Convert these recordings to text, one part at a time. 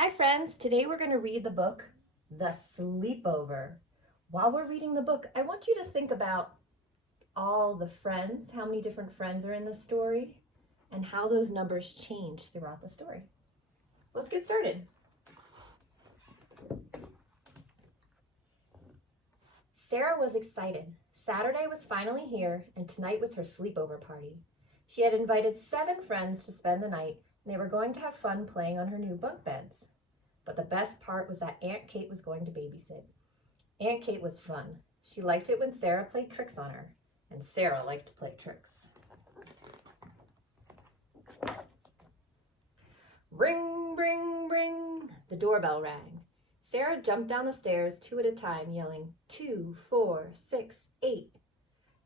Hi friends, today we're going to read the book, The Sleepover. While we're reading the book, I want you to think about all the friends, how many different friends are in the story, and how those numbers change throughout the story. Let's get started. Sarah was excited. Saturday was finally here, and tonight was her sleepover party. She had invited 7 friends to spend the night, and they were going to have fun playing on her new bunk beds. But the best part was that Aunt Kate was going to babysit. Aunt Kate was fun. She liked it when Sarah played tricks on her, and Sarah liked to play tricks. Ring, ring, ring, the doorbell rang. Sarah jumped down the stairs 2 at a time, yelling, 2, 4, 6, 8.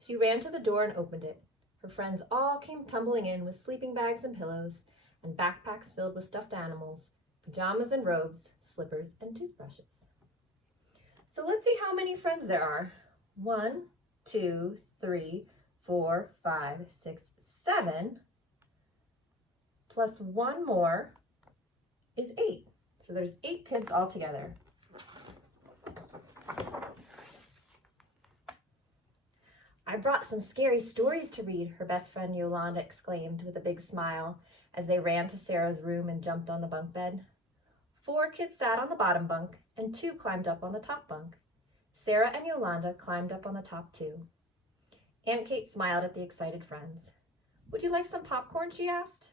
She ran to the door and opened it. Her friends all came tumbling in with sleeping bags and pillows, and backpacks filled with stuffed animals, pajamas and robes, slippers and toothbrushes. So let's see how many friends there are. 1, 2, 3, 4, 5, 6, 7, plus 1 more is 8. So there's 8 kids all together. I brought some scary stories to read, her best friend Yolanda exclaimed with a big smile as they ran to Sarah's room and jumped on the bunk bed. 4 kids sat on the bottom bunk and 2 climbed up on the top bunk. Sarah and Yolanda climbed up on the top too. Aunt Kate smiled at the excited friends. Would you like some popcorn, she asked.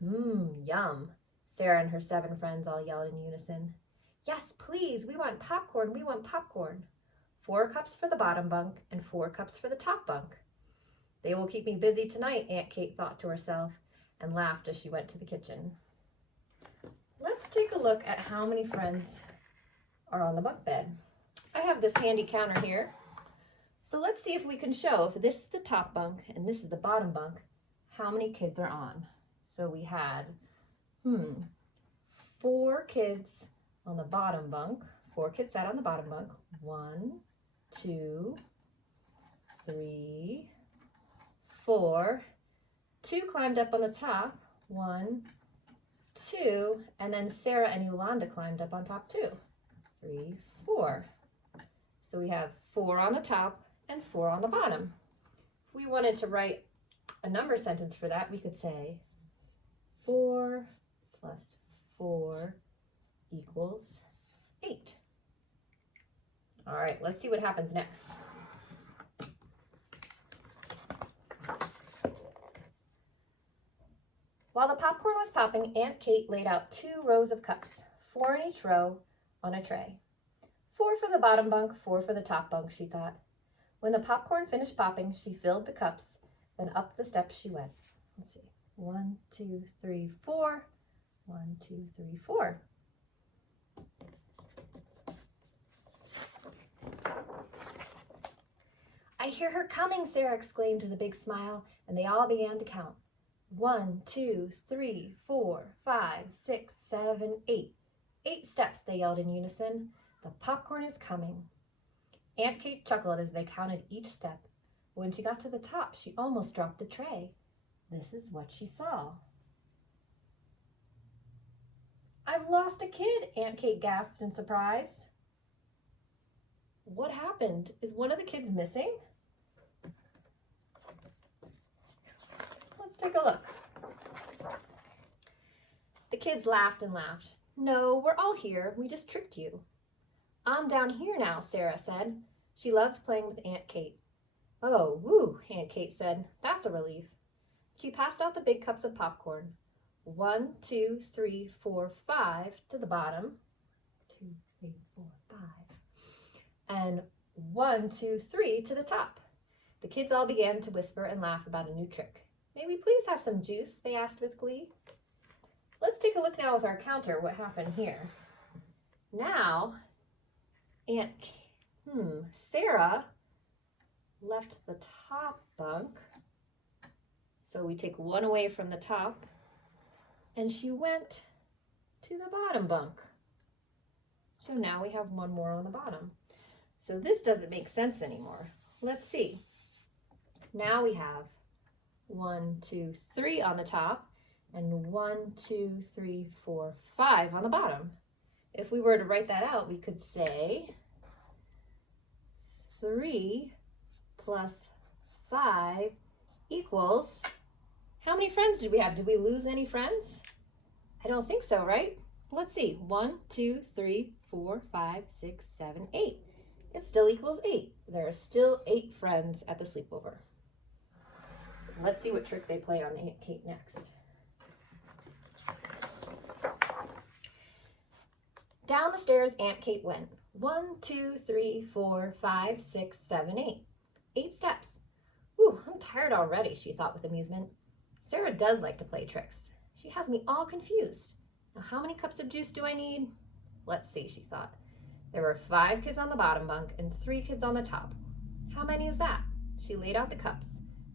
Yum, Sarah and her 7 friends all yelled in unison. Yes, please, we want popcorn, we want popcorn. 4 cups for the bottom bunk and 4 cups for the top bunk. They will keep me busy tonight, Aunt Kate thought to herself, and laughed as she went to the kitchen. Let's take a look at how many friends are on the bunk bed. I have this handy counter here. So let's see if we can show, if this is the top bunk and this is the bottom bunk, how many kids are on. So we had, 4 kids on the bottom bunk. 4 kids sat on the bottom bunk. 1, 2, 3, 4. 2 climbed up on the top. 1, 2, and then Sarah and Yolanda climbed up on top too. 3, 4. So we have 4 on the top and 4 on the bottom. If we wanted to write a number sentence for that, we could say 4 plus 4 equals 8. All right, let's see what happens next. While the popcorn was popping, Aunt Kate laid out 2 rows of cups, 4 in each row on a tray. 4 for the bottom bunk, 4 for the top bunk, she thought. When the popcorn finished popping, she filled the cups, then up the steps she went. Let's see, 1, 2, 3, 4. 1, 2, 3, 4. I hear her coming, Sarah exclaimed with a big smile, and they all began to count. 1, 2, 3, 4, 5, 6, 7, 8. 8 steps, they yelled in unison. The popcorn is coming. Aunt Kate chuckled as they counted each step. When she got to the top, she almost dropped the tray. This is what she saw. I've lost a kid, Aunt Kate gasped in surprise. What happened? Is one of the kids missing? Let's take a look. The kids laughed and laughed. No, we're all here. We just tricked you. I'm down here now, Sarah said. She loved playing with Aunt Kate. Oh, woo, Aunt Kate said. That's a relief. She passed out the big cups of popcorn. 1, 2, 3, 4, 5 to the bottom. 2, 3, 4, 5. And 1, 2, 3 to the top. The kids all began to whisper and laugh about a new trick. May we please have some juice? They asked with glee. Let's take a look now with our counter what happened here. Now, Sarah left the top bunk. So we take 1 away from the top, and she went to the bottom bunk. So now we have 1 more on the bottom. So this doesn't make sense anymore. Let's see. Now we have 1, 2, 3 on the top, and 1, 2, 3, 4, 5 on the bottom. If we were to write that out, we could say 3 plus 5 equals, how many friends did we have? Did we lose any friends? I don't think so, right? Let's see, 1, 2, 3, 4, 5, 6, 7, 8. It still equals 8. There are still 8 friends at the sleepover. Let's see what trick they play on Aunt Kate next. Down the stairs Aunt Kate went. 1, 2, 3, 4, 5, 6, 7, 8. 8 steps. Ooh, I'm tired already, she thought with amusement. Sarah does like to play tricks. She has me all confused. Now how many cups of juice do I need? Let's see, she thought. There were 5 kids on the bottom bunk and 3 kids on the top. How many is that? She laid out the cups,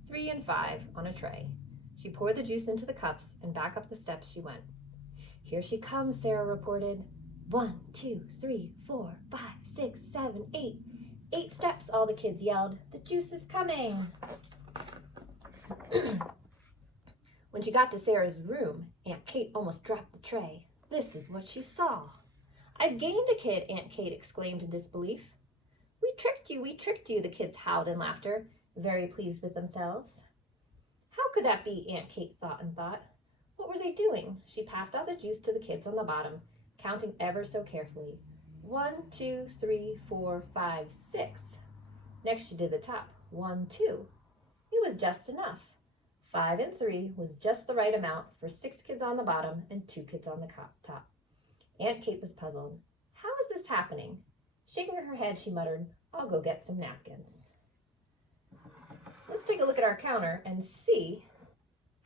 3 and 5, on a tray. She poured the juice into the cups and back up the steps she went. Here she comes, Sarah reported. 1, 2, 3, 4, 5, 6, 7, 8. 8 steps, all the kids yelled. The juice is coming. When she got to Sarah's room, Aunt Kate almost dropped the tray. This is what she saw. I've gained a kid, Aunt Kate exclaimed in disbelief. We tricked you, the kids howled in laughter, very pleased with themselves. How could that be, Aunt Kate thought and thought. What were they doing? She passed out the juice to the kids on the bottom, counting ever so carefully. 1, 2, 3, 4, 5, 6. Next she did the top. 1, 2. It was just enough. 5 and 3 was just the right amount for 6 kids on the bottom and 2 kids on the top. Aunt Kate was puzzled. How is this happening? Shaking her head, she muttered, I'll go get some napkins. Let's take a look at our counter and see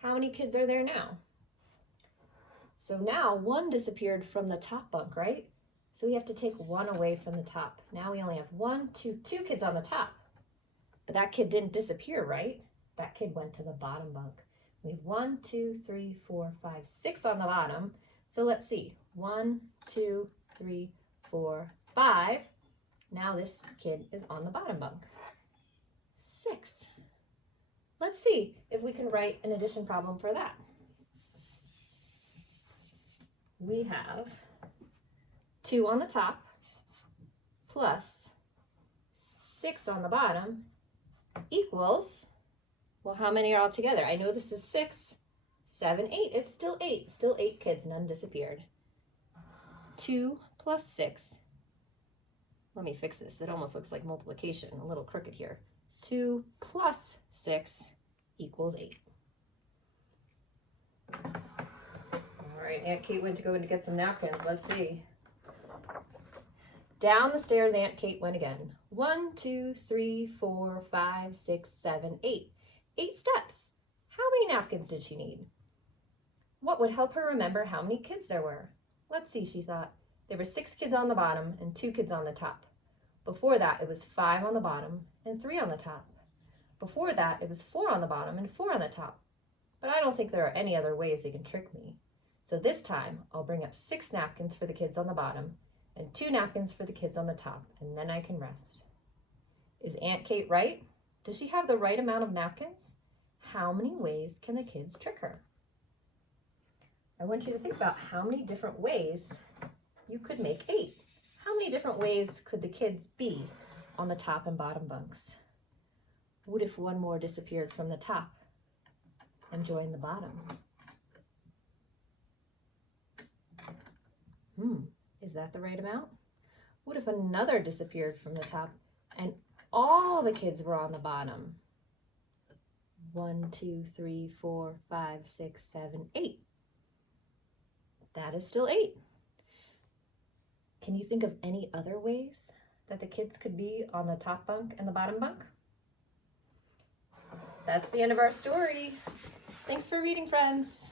how many kids are there now. So now 1 disappeared from the top bunk, right? So we have to take 1 away from the top. Now we only have 2 kids on the top. But that kid didn't disappear, right? That kid went to the bottom bunk. We have 1, 2, 3, 4, 5, 6 on the bottom. So let's see. 1, 2, 3, 4, 5. Now this kid is on the bottom bunk. 6. Let's see if we can write an addition problem for that. We have 2 on the top plus 6 on the bottom equals, well, how many are all together? I know this is 6, 7, 8. It's still 8. Still 8 kids. None disappeared. 2 plus 6. Let me fix this. It almost looks like multiplication. A little crooked here. 2 plus 6 equals 8. All right, Aunt Kate went to go in to get some napkins. Let's see. Down the stairs Aunt Kate went again. 1, 2, 3, 4, 5, 6, 7, 8. 8 steps. How many napkins did she need? What would help her remember how many kids there were? Let's see, she thought. There were 6 kids on the bottom and 2 kids on the top. Before that, it was 5 on the bottom and 3 on the top. Before that, it was 4 on the bottom and 4 on the top. But I don't think there are any other ways they can trick me. So this time, I'll bring up 6 napkins for the kids on the bottom and 2 napkins for the kids on the top, and then I can rest. Is Aunt Kate right? Does she have the right amount of napkins? How many ways can the kids trick her? I want you to think about how many different ways you could make 8. How many different ways could the kids be on the top and bottom bunks? What if 1 more disappeared from the top and joined the bottom? Is that the right amount? What if another disappeared from the top and all the kids were on the bottom? 1, 2, 3, 4, 5, 6, 7, 8. That is still 8. Can you think of any other ways that the kids could be on the top bunk and the bottom bunk? That's the end of our story. Thanks for reading, friends.